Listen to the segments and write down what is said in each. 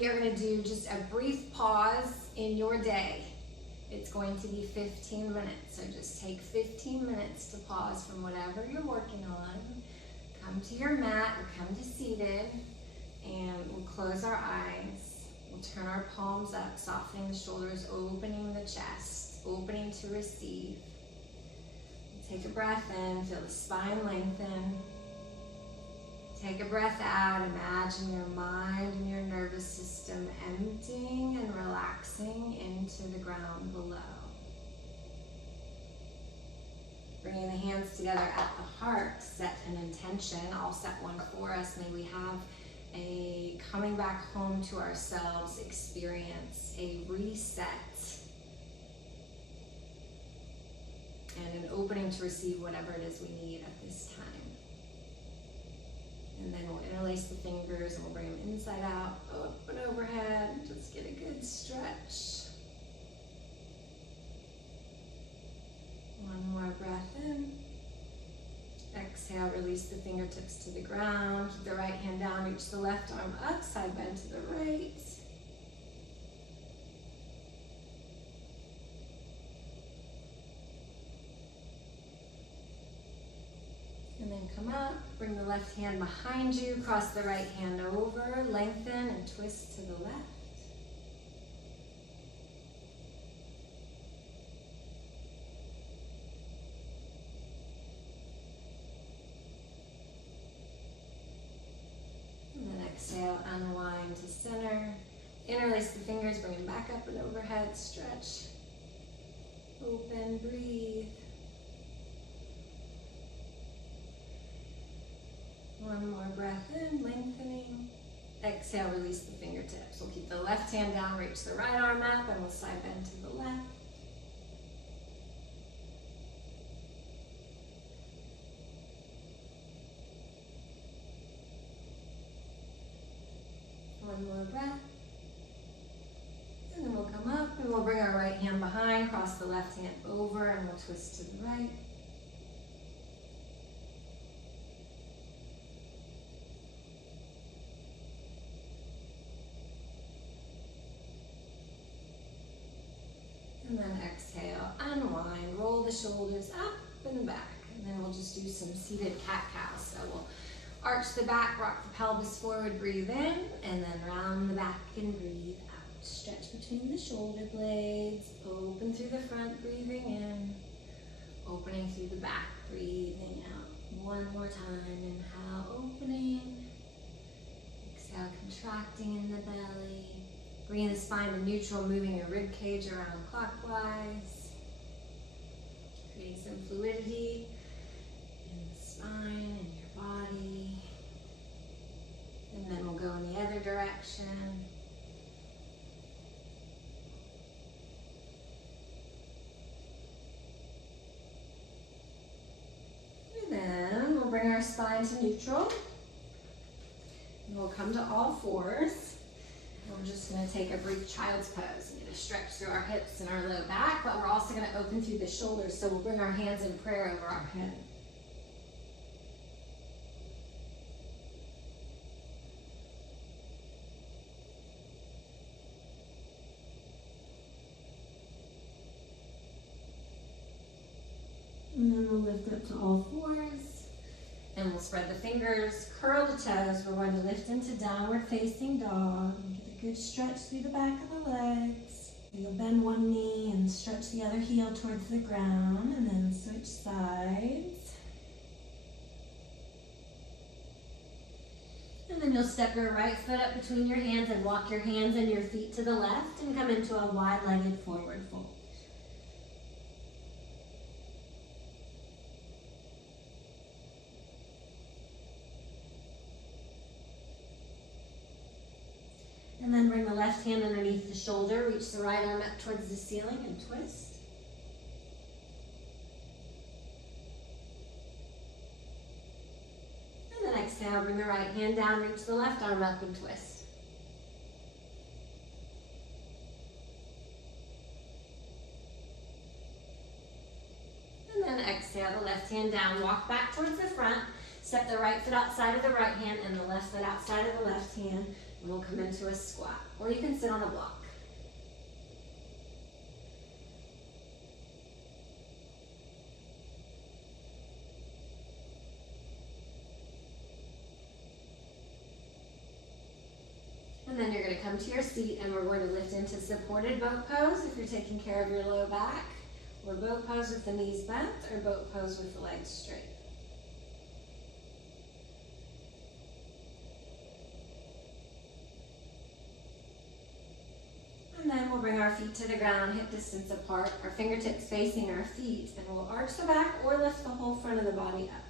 we are going to do just a brief pause in your day. It's going to be 15 minutes, so just take 15 minutes to pause from whatever you're working on. Come to your mat or come to seated, and we'll close our eyes. We'll turn our palms up, softening the shoulders, opening the chest, opening to receive. Take a breath in, feel the spine lengthen. Take a breath out, imagine your mind and your nervous system emptying and relaxing into the ground below. Bringing the hands together at the heart, set an intention. I'll set one for us. May we have a coming back home to ourselves experience, a reset, and an opening to receive whatever it is we need at this time. And then we'll interlace the fingers and we'll bring them inside out, up and overhead. Just get a good stretch. One more breath in. Exhale, release the fingertips to the ground. Keep the right hand down, reach the left arm up, side bend to the right. And then come up, bring the left hand behind you, cross the right hand over, lengthen and twist to the left. And then exhale, unwind to center. Interlace the fingers, bring them back up and overhead, stretch. Open, breathe. One more breath in, lengthening. Exhale, release the fingertips. We'll keep the left hand down, reach the right arm up, and we'll side bend to the left. One more breath. And then we'll come up and we'll bring our right hand behind, cross the left hand over, and we'll twist to the right. And then exhale, unwind, roll the shoulders up and back. And then we'll just do some seated cat-cow. So we'll arch the back, rock the pelvis forward, breathe in, and then round the back and breathe out. Stretch between the shoulder blades, open through the front, breathing in, opening through the back, breathing out. One more time, inhale, opening. Exhale, contracting in the belly. Bringing the spine to neutral, moving your rib cage around clockwise. Creating some fluidity in the spine and your body. And then we'll go in the other direction. And then we'll bring our spine to neutral. And we'll come to all fours. We're just going to take a brief child's pose and get a stretch through our hips and our low back, but we're also going to open through the shoulders, so we'll bring our hands in prayer over our head. And then we'll lift up to all fours. And we'll spread the fingers, curl the toes. We're going to lift into downward facing dog. Good stretch through the back of the legs. You'll bend one knee and stretch the other heel towards the ground, and then switch sides. And then you'll step your right foot up between your hands and walk your hands and your feet to the left and come into a wide-legged forward fold. And then bring the left hand underneath the shoulder, reach the right arm up towards the ceiling and twist. And then exhale, bring the right hand down, reach the left arm up and twist. And then exhale, the left hand down, walk back towards the front, step the right foot outside of the right hand and the left foot outside of the left hand. And we'll come into a squat, or you can sit on a block. And then you're going to come to your seat and we're going to lift into supported boat pose if you're taking care of your low back, or boat pose with the knees bent, or boat pose with the legs straight. And then we'll bring our feet to the ground, hip distance apart, our fingertips facing our feet, and we'll arch the back or lift the whole front of the body up.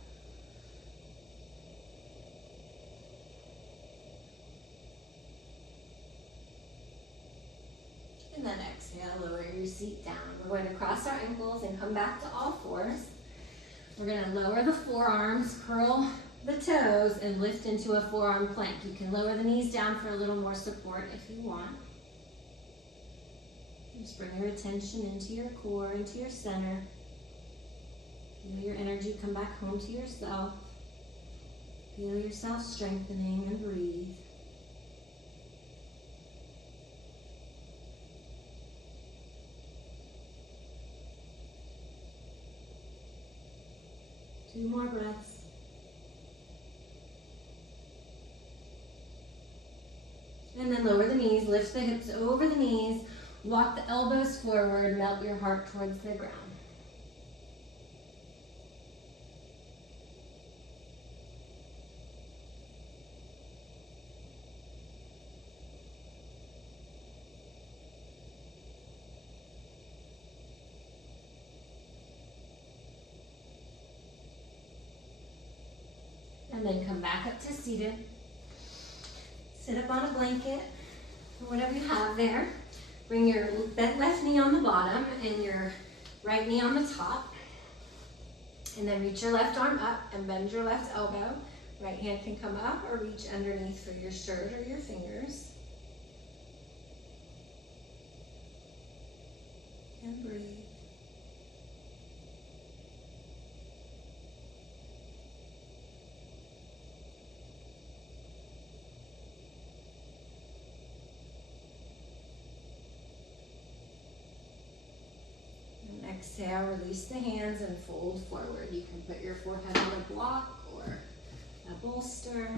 And then exhale, lower your seat down. We're going to cross our ankles and come back to all fours. We're going to lower the forearms, curl the toes, and lift into a forearm plank. You can lower the knees down for a little more support if you want. Just bring your attention into your core, into your center. Feel your energy come back home to yourself. Feel yourself strengthening, and breathe. Two more breaths. And then lower the knees, lift the hips over the knees, walk the elbows forward, melt your heart towards the ground. And then come back up to seated. Sit up on a blanket or whatever you have there. Bring your left knee on the bottom and your right knee on the top. And then reach your left arm up and bend your left elbow. Right hand can come up or reach underneath for your shirt or your fingers. And breathe. Exhale, release the hands and fold forward. You can put your forehead on a block or a bolster.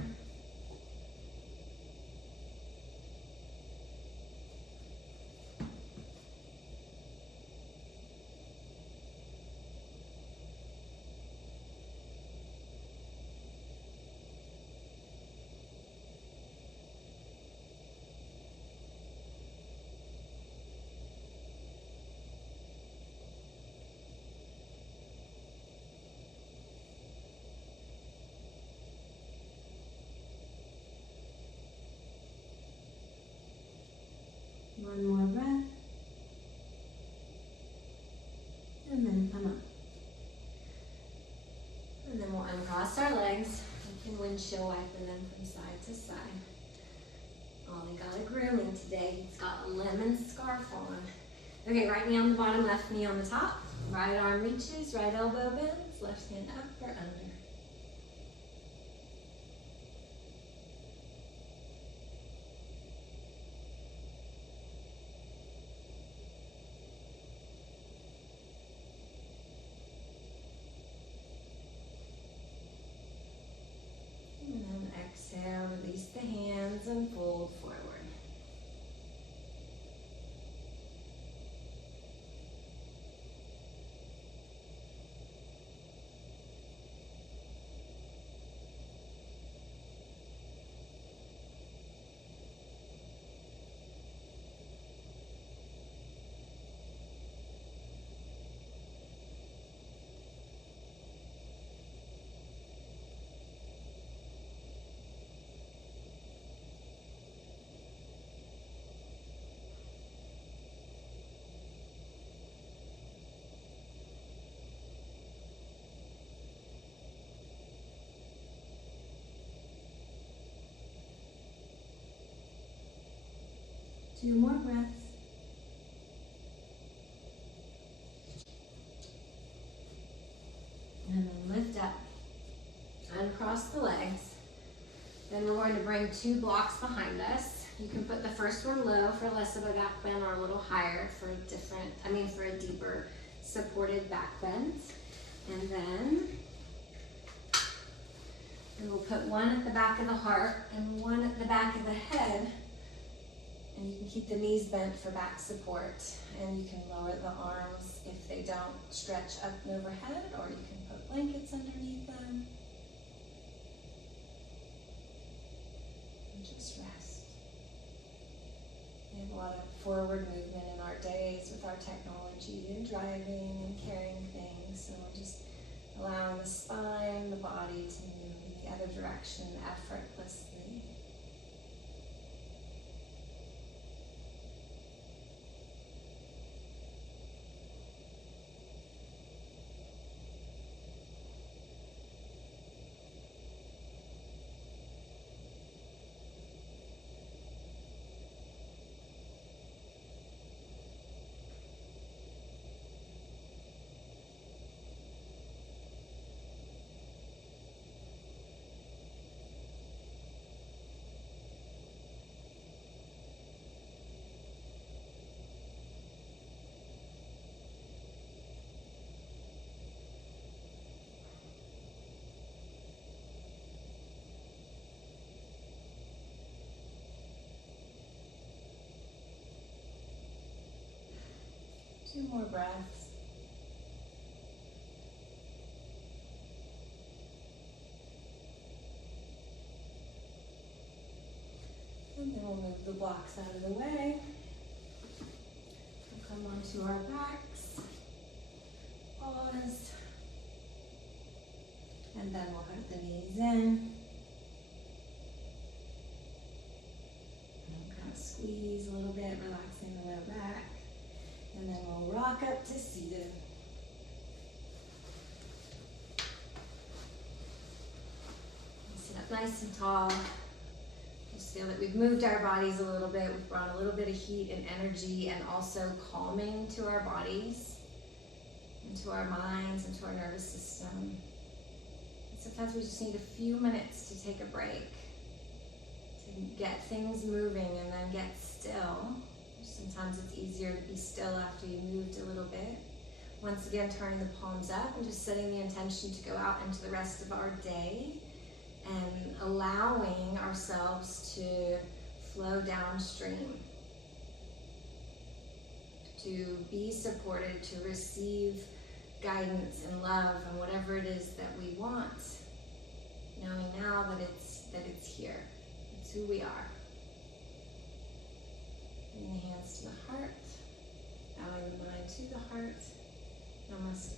One more breath. And then come up. And then we'll uncross our legs. We can windshield wiper them from side to side. Ollie got a grooming today. He's got a lemon scarf on. Okay, right knee on the bottom, left knee on the top. Right arm reaches, right elbow bends, left hand up or under. Exhale, release the hands and fold forward. Two more breaths. And then lift up. Uncross the legs. Then we're going to bring 2 blocks behind us. You can put the first one low for less of a back bend, or a little higher for for a deeper supported back bend. And then we'll put one at the back of the heart and one at the back of the head. And you can keep the knees bent for back support. And you can lower the arms if they don't stretch up and overhead, or you can put blankets underneath them. And just rest. We have a lot of forward movement in our days with our technology and driving and carrying things. So we're just allowing the spine, the body to move in the other direction effortlessly. Two more breaths. And then we'll move the blocks out of the way. We'll come onto our backs. Pause. And then we'll hug the knees in. And kind of squeeze a little bit, relaxing the low back. And then we'll rock up to seated. Sit up nice and tall. Just feel that we've moved our bodies a little bit. We've brought a little bit of heat and energy, and also calming to our bodies, and to our minds, and to our nervous system. And sometimes we just need a few minutes to take a break, to get things moving and then get still. Sometimes it's easier to be still after you moved a little bit. Once again, turning the palms up and just setting the intention to go out into the rest of our day and allowing ourselves to flow downstream, to be supported, to receive guidance and love and whatever it is that we want, knowing now that it's here. It's who we are. Bring the hands to the heart, bowing the mind to the heart. Namaste.